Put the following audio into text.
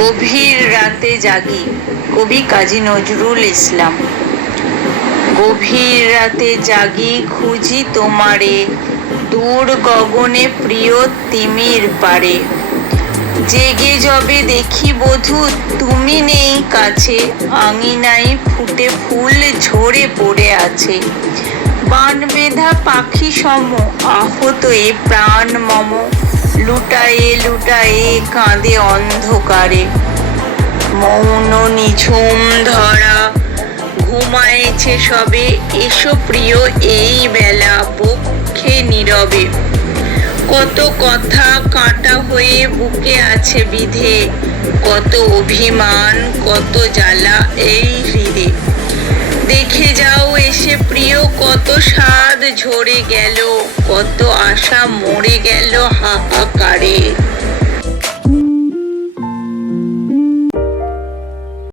গভীর রাতে জাগি। কবি কাজী নজরুল ইসলাম। গভীর রাতে জাগি খুঁজি তোমারে, দূর গগনে প্রিয় তিমির পারে। জেগে যবে দেখি বধূ তুমি নেই কাছে, আঙিনায় ফুটে ফুল ঝরে পড়ে আছে। বান বেঁধা পাখি সম আহত এ প্রাণ মম, লুটায়ে লুটায়ে কাঁদে অন্ধকারে। মৌন নিঝুম ধরা ঘুমায়েছে সবে, এসো প্রিয় এই বেলা বক্ষে নীরবে। কত কথা কাঁটা হয়ে বুকে আছে বিধে, কত অভিমান কত জ্বালা এই হৃদে। দেখে যাও এসে প্রিয় কত স্বাদ ঝরে গেল, কত আশা মরে গেল হাহাকারে।